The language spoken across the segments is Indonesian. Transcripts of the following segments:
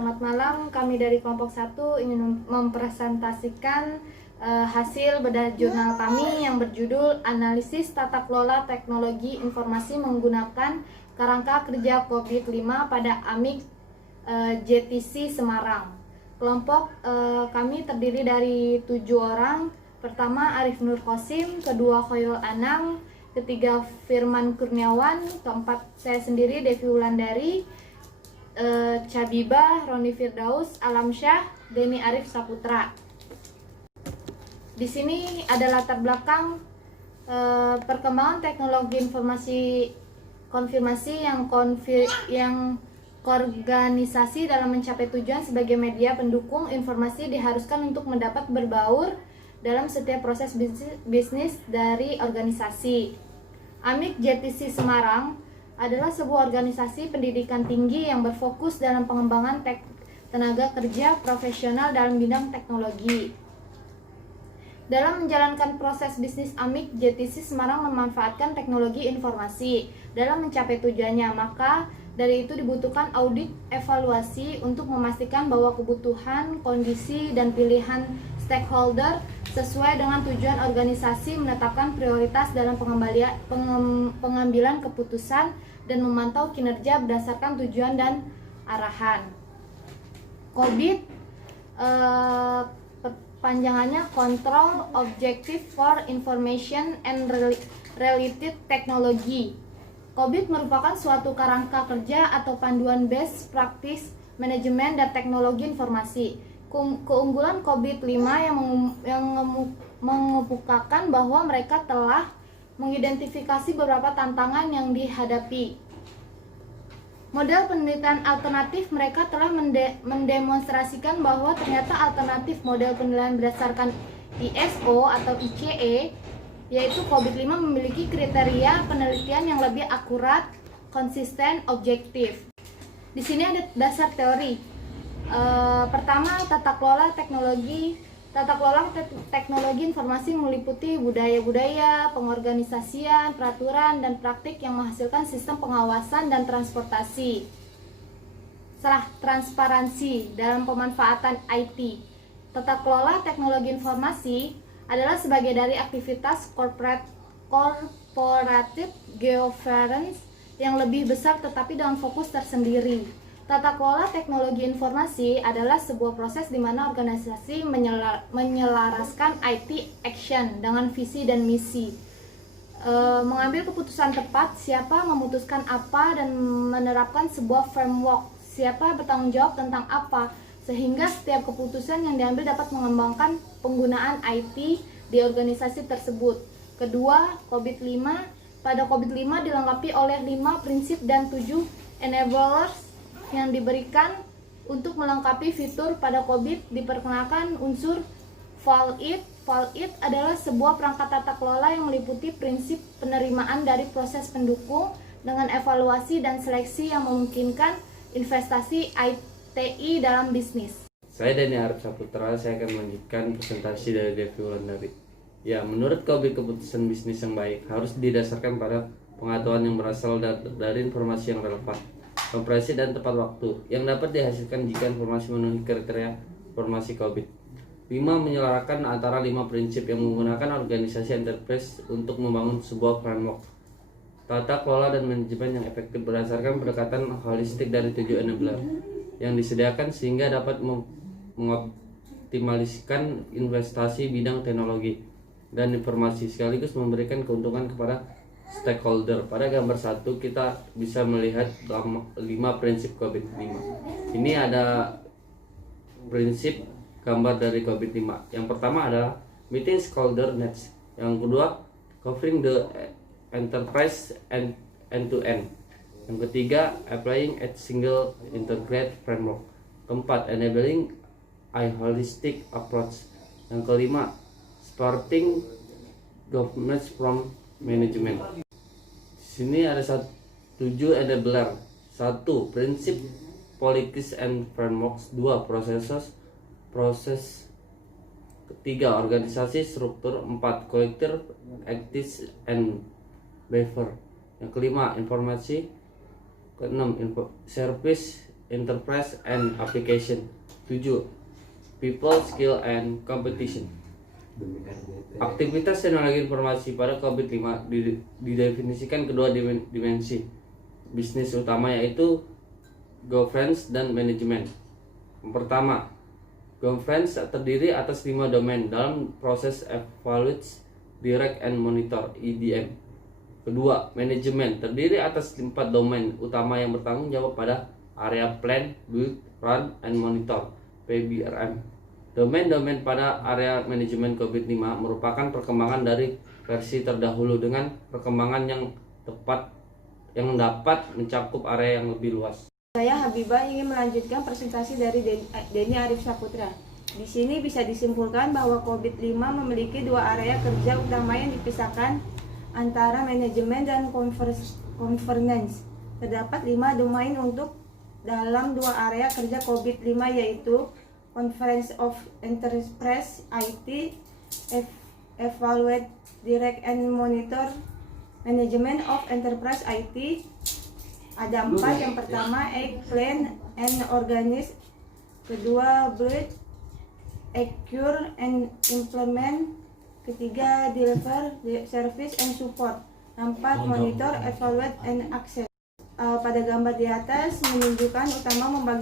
Selamat malam, kami dari kelompok 1 ingin mempresentasikan hasil bedah jurnal kami yang berjudul Analisis Tata Kelola Teknologi Informasi Menggunakan Kerangka Kerja COVID-5 pada AMIK JTC Semarang. Kelompok kami terdiri dari 7 orang. Pertama Arif Nur Kosim, kedua Khoirul Anam, ketiga Firman Kurniawan, keempat saya sendiri Devi Wulandari, Cabibah, Roni Firdaus, Alam Syah, Deni Arif Saputra. Di sini ada latar belakang perkembangan teknologi informasi konfirmasi yang koorganisasi dalam mencapai tujuan sebagai media pendukung informasi diharuskan untuk mendapat berbaur dalam setiap proses bisnis dari organisasi. AMIK JTC Semarang adalah sebuah organisasi pendidikan tinggi yang berfokus dalam pengembangan tenaga kerja profesional dalam bidang teknologi. Dalam menjalankan proses bisnis, AMIK JTC Semarang memanfaatkan teknologi informasi dalam mencapai tujuannya, maka dari itu dibutuhkan audit evaluasi untuk memastikan bahwa kebutuhan, kondisi, dan pilihan stakeholder sesuai dengan tujuan organisasi, menetapkan prioritas dalam pengambilan keputusan, dan memantau kinerja berdasarkan tujuan dan arahan. COVID panjangannya Control Objective for Information and Related Technology. COVID merupakan suatu kerangka kerja atau panduan best practice manajemen dan teknologi informasi. Keunggulan COVID-5 yang mengemukakan bahwa mereka telah mengidentifikasi beberapa tantangan yang dihadapi. Model penelitian alternatif, mereka telah mendemonstrasikan bahwa ternyata alternatif model penilaian berdasarkan ISO atau ICE, yaitu COVID-5 memiliki kriteria penelitian yang lebih akurat, konsisten, objektif. Di sini ada dasar teori. Pertama, tata kelola teknologi informasi meliputi budaya-budaya, pengorganisasian, peraturan, dan praktik yang menghasilkan sistem pengawasan dan transportasi. Transparansi dalam pemanfaatan IT. Tata kelola teknologi informasi adalah sebagai dari aktivitas corporative governance yang lebih besar tetapi dengan fokus tersendiri. Tata kelola teknologi informasi adalah sebuah proses di mana organisasi menyelaraskan IT action dengan visi dan misi, mengambil keputusan tepat, siapa memutuskan apa, dan menerapkan sebuah framework, siapa bertanggung jawab tentang apa, sehingga setiap keputusan yang diambil dapat mengembangkan penggunaan IT di organisasi tersebut. Kedua, COVID-5. Pada COVID-5 dilengkapi oleh 5 prinsip dan 7 enablers yang diberikan untuk melengkapi fitur. Pada COVID diperkenalkan unsur Fall-It. Fall-It adalah sebuah perangkat tata kelola yang meliputi prinsip penerimaan dari proses pendukung dengan evaluasi dan seleksi yang memungkinkan investasi ITI dalam bisnis. Saya Deni Arif Saputra, saya akan melanjutkan presentasi dari Devi Wulandari. Ya, menurut COVID, keputusan bisnis yang baik harus didasarkan pada pengetahuan yang berasal dari informasi yang relevan, komprehensif dan tepat waktu yang dapat dihasilkan jika informasi memenuhi kriteria informasi COVID. 5. Menyelarakan antara 5 prinsip yang menggunakan organisasi enterprise untuk membangun sebuah framework tata kelola dan manajemen yang efektif berdasarkan pendekatan holistik dari 7 enabler yang disediakan sehingga dapat mengoptimaliskan investasi bidang teknologi dan informasi sekaligus memberikan keuntungan kepada stakeholder. Pada gambar 1 kita bisa melihat 5 prinsip COVID-5. Ini ada prinsip gambar dari COVID-5. Yang pertama adalah meeting stakeholder needs. Yang kedua, covering the enterprise end-to-end. Yang ketiga, applying a single integrated framework. Keempat, enabling a holistic approach. Yang kelima, starting governance from management. Di sini ada 7 enabler. 1. Prinsip policies and frameworks. 2. Proses. Ketiga, organisasi struktur. 4. Collective activities and behavior. Yang kelima, informasi. Keenam, service enterprise and application. 7. People, skill, and competition. Aktivitas teknologi informasi pada COVID-5 didefinisikan kedua dimensi bisnis utama, yaitu governance dan manajemen. Yang pertama, governance terdiri atas 5 domain dalam proses evaluate, direct, and monitor (EDM). Kedua, manajemen terdiri atas 4 domain utama yang bertanggung jawab pada area plan, build, run, and monitor (PBRM). Domain-domain pada area manajemen COVID-5 merupakan perkembangan dari versi terdahulu dengan perkembangan yang dapat mencakup area yang lebih luas. Saya Habibah ingin melanjutkan presentasi dari Denny Arif Saputra. Di sini bisa disimpulkan bahwa COVID-5 memiliki 2 area kerja utama yang dipisahkan antara manajemen dan governance. Terdapat 5 domain untuk dalam 2 area kerja COVID-5, yaitu Conference of Enterprise IT, Evaluate, Direct, and Monitor. Management of Enterprise IT ada 4. Yang pertama, Plan and Organize. Kedua, Build, Acquire, and Implement. Ketiga, Deliver, Service, and Support. 4, Monitor, Evaluate, and Access. Pada gambar di atas menunjukkan utama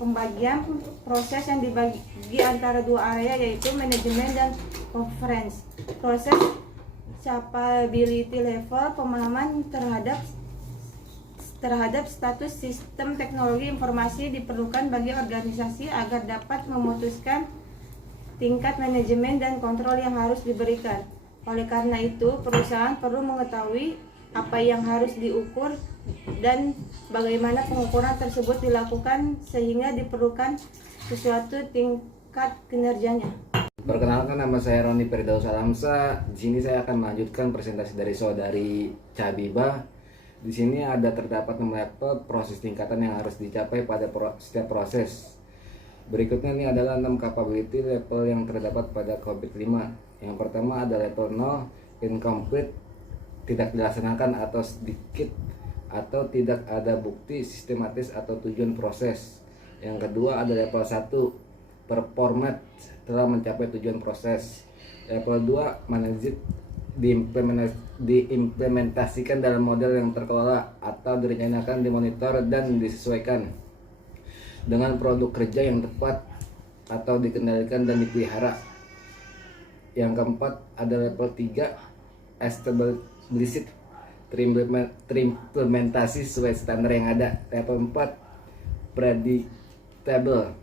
pembagian proses yang dibagi antara 2 area, yaitu manajemen dan conference. Proses capability level, pemahaman terhadap status sistem teknologi informasi diperlukan bagi organisasi agar dapat memutuskan tingkat manajemen dan kontrol yang harus diberikan. Oleh karena itu, perusahaan perlu mengetahui apa yang harus diukur dan bagaimana pengukuran tersebut dilakukan, sehingga diperlukan sesuatu tingkat kinerjanya. Perkenalkan, nama saya Roni Firdaus Alamsa. Di sini saya akan melanjutkan presentasi dari saudari Habibah. Di sini ada terdapat 6 level proses tingkatan yang harus dicapai pada setiap proses. Berikutnya ini adalah 6 capability level yang terdapat pada COVID-5. Yang pertama ada level 0, incomplete, tidak dilaksanakan atau sedikit atau tidak ada bukti sistematis atau tujuan proses. Yang kedua ada level 1, performance, telah mencapai tujuan proses. Level 2, managed, diimplementasikan dalam model yang terkelola atau direncanakan, dimonitor, dan disesuaikan dengan produk kerja yang tepat atau dikendalikan dan dipelihara. Yang keempat ada level 3, established, terimplementasi sesuai standar yang ada. Level 4, predictable,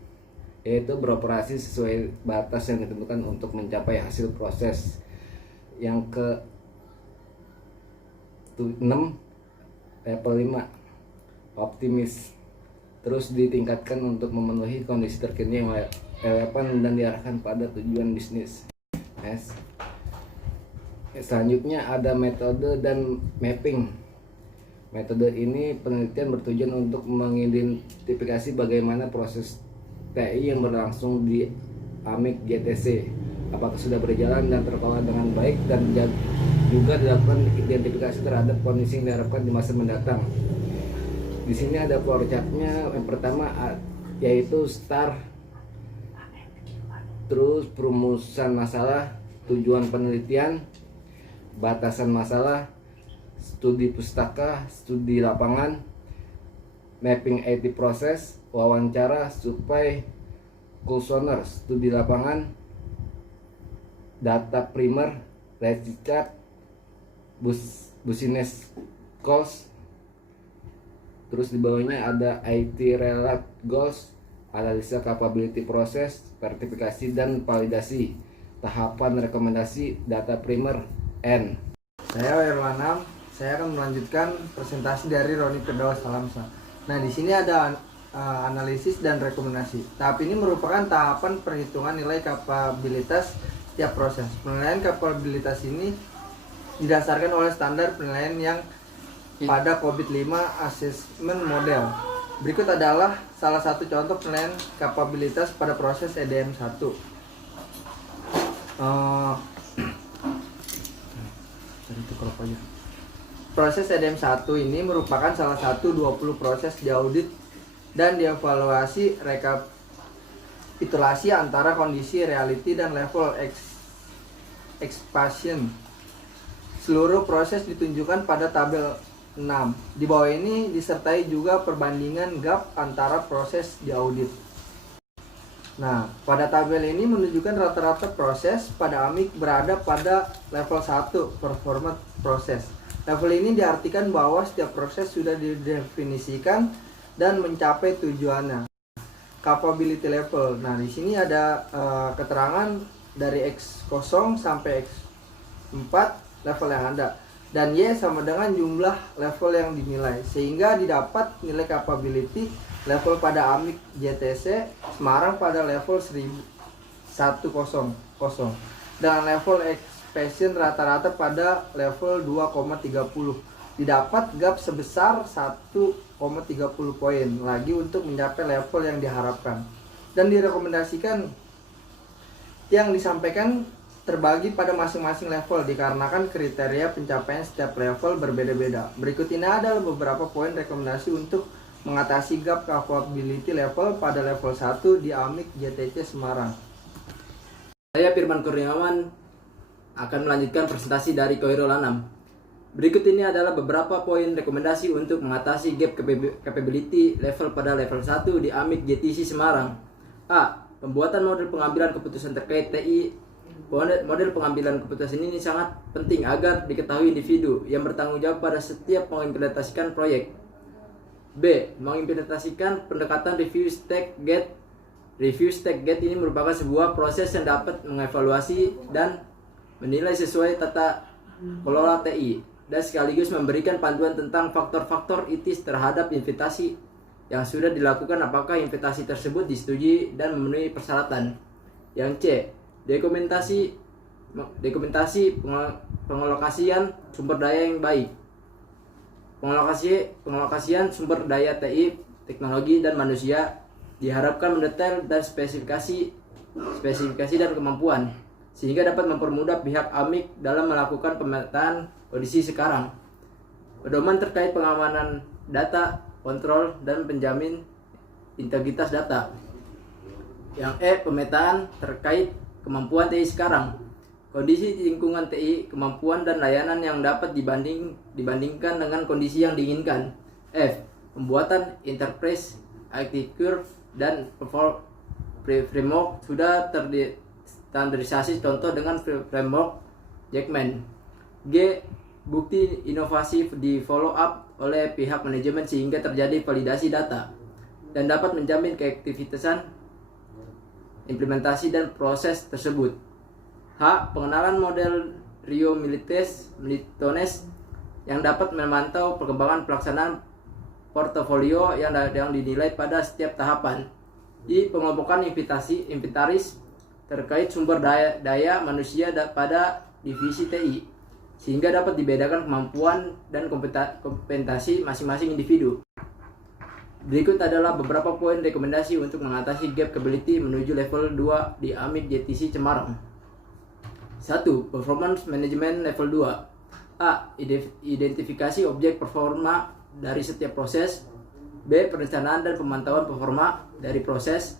yaitu beroperasi sesuai batas yang ditentukan untuk mencapai hasil proses. Yang ke 6, level 5, optimis, terus ditingkatkan untuk memenuhi kondisi terkini yang relevan dan diarahkan pada tujuan bisnis. Selanjutnya ada metode dan mapping. Metode ini penelitian bertujuan untuk mengidentifikasi bagaimana proses TI yang berlangsung di AMIC GTC, apakah sudah berjalan dan terkelola dengan baik, dan juga dilakukan identifikasi terhadap kondisi yang diharapkan di masa mendatang. Di sini ada flowchartnya. Yang pertama yaitu start, terus perumusan masalah, tujuan penelitian, batasan masalah, studi pustaka, studi lapangan, mapping IT proses, wawancara, survei, kuesioner, studi lapangan, data primer, research, business goals. Terus di bawahnya ada IT related goals, analisa capability proses, sertifikasi dan validasi, tahapan rekomendasi, data primer, N. Saya Werwanam, saya akan melanjutkan presentasi dari Roni Firdaus Alamsa. Nah, di sini ada analisis dan rekomendasi. Tahap ini merupakan tahapan perhitungan nilai kapabilitas setiap proses. Penilaian kapabilitas ini didasarkan oleh standar penilaian yang pada COVID-5 Assessment Model. Berikut adalah salah satu contoh penilaian kapabilitas pada proses EDM 1. Proses EDM 1 ini merupakan salah satu 20 proses di audit dan dievaluasi rekapitulasi antara kondisi reality dan level expansion. Seluruh proses ditunjukkan pada tabel 6. Di bawah ini disertai juga perbandingan gap antara proses di audit. Nah, pada tabel ini menunjukkan rata-rata proses pada AMIK berada pada level 1 performa proses. Level ini diartikan bahwa setiap proses sudah didefinisikan dan mencapai tujuannya. Capability level. Nah, di sini ada keterangan dari X0 sampai X4 level yang ada. Dan Y sama dengan jumlah level yang dinilai. Sehingga didapat nilai capability level pada AMIK JTC Semarang pada level 1100 dan level expansion rata-rata pada level 2,30. Didapat gap sebesar 1,30 poin lagi untuk mencapai level yang diharapkan. Dan direkomendasikan yang disampaikan terbagi pada masing-masing level dikarenakan kriteria pencapaian setiap level berbeda-beda. Berikut ini adalah beberapa poin rekomendasi untuk mengatasi gap capability level pada level 1 di AMIK JTC Semarang. Saya Firman Kurniawan akan melanjutkan presentasi dari Koirul Anam. Berikut ini adalah beberapa poin rekomendasi untuk mengatasi gap capability level pada level 1 di AMIK JTC Semarang. A. Pembuatan model pengambilan keputusan terkait TI. Model pengambilan keputusan ini sangat penting agar diketahui individu yang bertanggung jawab pada setiap mengimplementasikan proyek. B. Mengimplementasikan pendekatan review stack gate. Review stack gate ini merupakan sebuah proses yang dapat mengevaluasi dan menilai sesuai tata kelola TI dan sekaligus memberikan panduan tentang faktor-faktor etis terhadap investasi yang sudah dilakukan, apakah investasi tersebut disetujui dan memenuhi persyaratan. Yang C. Dokumentasi pengalokasian sumber daya yang baik. Pengalokasian sumber daya TI, teknologi dan manusia diharapkan mendetail dan spesifikasi dan kemampuan sehingga dapat mempermudah pihak AMIK dalam melakukan pemetaan kondisi sekarang. Pedoman terkait pengamanan data, kontrol dan penjamin integritas data. Yang E. Pemetaan terkait kemampuan TI sekarang. Kondisi lingkungan TI, kemampuan dan layanan yang dapat dibandingkan dengan kondisi yang diinginkan. F. Pembuatan enterprise architecture dan framework sudah terstandarisasi, contoh dengan framework Jackman. G. Bukti inovasi di follow up oleh pihak manajemen sehingga terjadi validasi data dan dapat menjamin keefektifitasan implementasi dan proses tersebut. H. Pengenalan model Rio Militones yang dapat memantau perkembangan pelaksanaan portofolio yang dinilai pada setiap tahapan. I. Pengelompokan inventaris terkait sumber daya manusia pada divisi TI sehingga dapat dibedakan kemampuan dan kompetensi masing-masing individu. Berikut adalah beberapa poin rekomendasi untuk mengatasi gap capability menuju level 2 di AMIK JTC Semarang. 1. Performance Management level 2. A. Identifikasi objek performa dari setiap proses. B. Perencanaan dan pemantauan performa dari proses.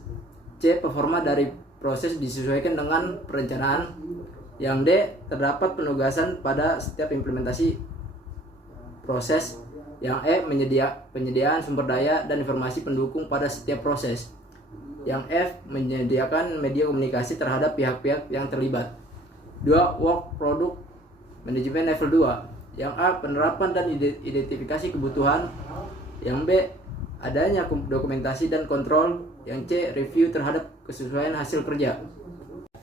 C. Performa dari proses disesuaikan dengan perencanaan. Yang D. Terdapat penugasan pada setiap implementasi proses. Yang E. Penyediaan sumber daya dan informasi pendukung pada setiap proses. Yang F. Menyediakan media komunikasi terhadap pihak-pihak yang terlibat. 2. Work Product Management level 2. Yang A. Penerapan dan identifikasi kebutuhan. Yang B. Adanya dokumentasi dan kontrol. Yang C. Review terhadap kesesuaian hasil kerja.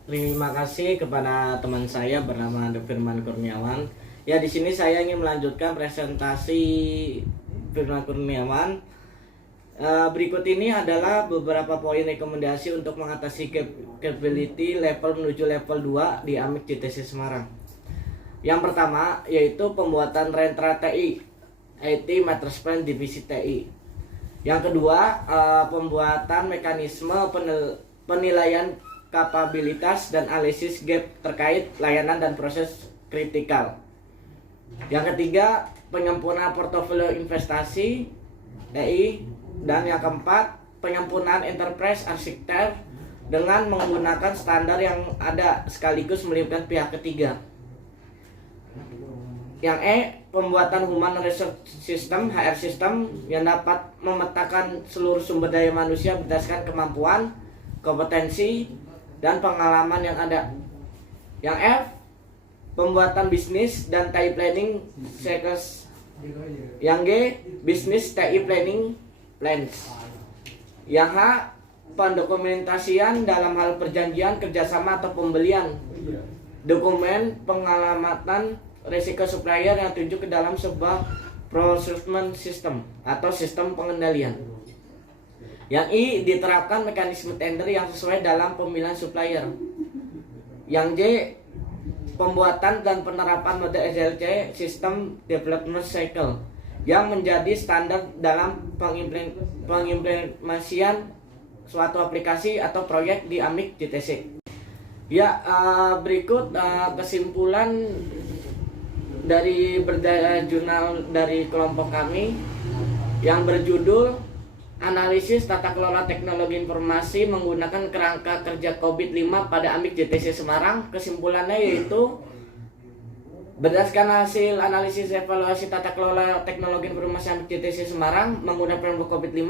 Terima kasih kepada teman saya bernama Firman Kurniawan. Ya, di sini saya ingin melanjutkan presentasi Firman Kurniawan. Berikut ini adalah beberapa poin rekomendasi untuk mengatasi capability level menuju level 2 di AMIK JTC Semarang. Yang pertama yaitu pembuatan rentra TI, IT Matters Plan Divisi TI. Yang kedua, pembuatan mekanisme penilaian kapabilitas dan analisis gap terkait layanan dan proses kritikal. Yang ketiga, penyempurnaan portofolio investasi TI Dan yang keempat, penyempurnaan enterprise architecture dengan menggunakan standar yang ada sekaligus melibatkan pihak ketiga. Yang E, pembuatan human resource system (HR system) yang dapat memetakan seluruh sumber daya manusia berdasarkan kemampuan, kompetensi, dan pengalaman yang ada. Yang F, pembuatan bisnis dan TI planning cycles. Yang G, bisnis TI planning plans. Yang H, pendokumentasian dalam hal perjanjian kerjasama atau pembelian, dokumen pengalamatan risiko supplier yang tunjuk ke dalam sebuah procurement system atau sistem pengendalian. Yang I, diterapkan mekanisme tender yang sesuai dalam pemilihan supplier. Yang J, pembuatan dan penerapan mode SDLC System Development Cycle yang menjadi standar dalam pengimplementasian suatu aplikasi atau proyek di AMIK JTC. Ya, berikut kesimpulan dari jurnal dari kelompok kami yang berjudul Analisis Tata Kelola Teknologi Informasi menggunakan Kerangka Kerja COVID-5 pada AMIK JTC Semarang. Kesimpulannya yaitu berdasarkan hasil analisis evaluasi tata kelola teknologi informasi AMIK JTC Semarang menggunakan framework COVID-5.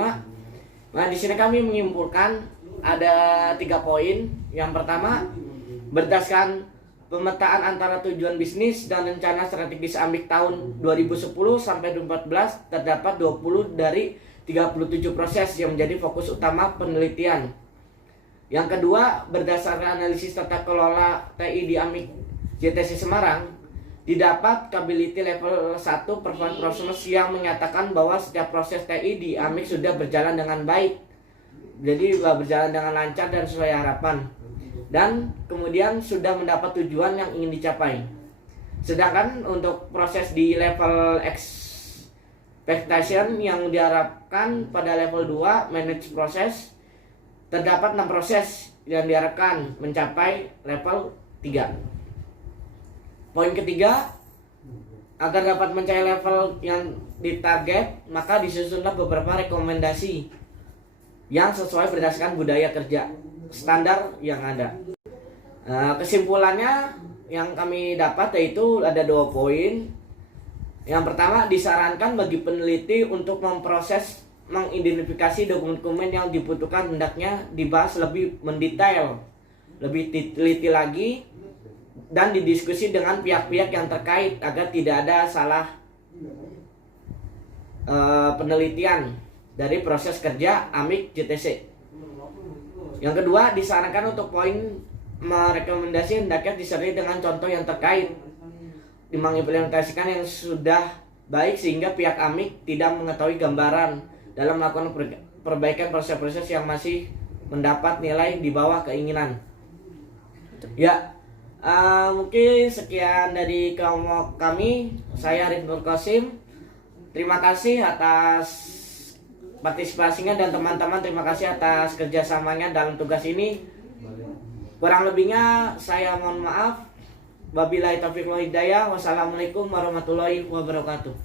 Nah, di sini kami menyimpulkan ada 3 poin. Yang pertama, berdasarkan pemetaan antara tujuan bisnis dan rencana strategis AMIK tahun 2010 sampai 2014 terdapat 20 dari 37 proses yang menjadi fokus utama penelitian. Yang kedua, berdasarkan analisis tata kelola TI di AMIK JTC Semarang, didapat capability level 1 performance yang menyatakan bahwa setiap proses TI di AMIK sudah berjalan dengan baik. Jadi berjalan dengan lancar dan sesuai harapan. Dan kemudian sudah mendapat tujuan yang ingin dicapai. Sedangkan untuk proses di level expectation yang diharapkan pada level 2 manage proses, terdapat 6 proses yang diharapkan mencapai level 3. Poin ketiga, agar dapat mencapai level yang ditarget, maka disusunlah beberapa rekomendasi yang sesuai berdasarkan budaya kerja standar yang ada. Kesimpulannya yang kami dapat yaitu ada 2 poin. Yang pertama, disarankan bagi peneliti untuk mengidentifikasi dokumen-dokumen yang dibutuhkan hendaknya dibahas lebih mendetail, lebih teliti lagi, dan didiskusi dengan pihak-pihak yang terkait agar tidak ada salah penelitian dari proses kerja AMIK JTC. Yang kedua, disarankan untuk poin merekomendasi hendaknya disertai dengan contoh yang terkait, mengimplementasikan yang sudah baik sehingga pihak AMIK tidak mengetahui gambaran dalam melakukan perbaikan proses-proses yang masih mendapat nilai di bawah keinginan. Ya, mungkin sekian dari kelompok kami. Saya Arif Nur Qasim. Terima kasih atas partisipasinya, dan teman-teman terima kasih atas kerjasamanya dalam tugas ini. Kurang lebihnya saya mohon maaf. Wabillahi taufiq wal hidayah. Wassalamualaikum warahmatullahi wabarakatuh.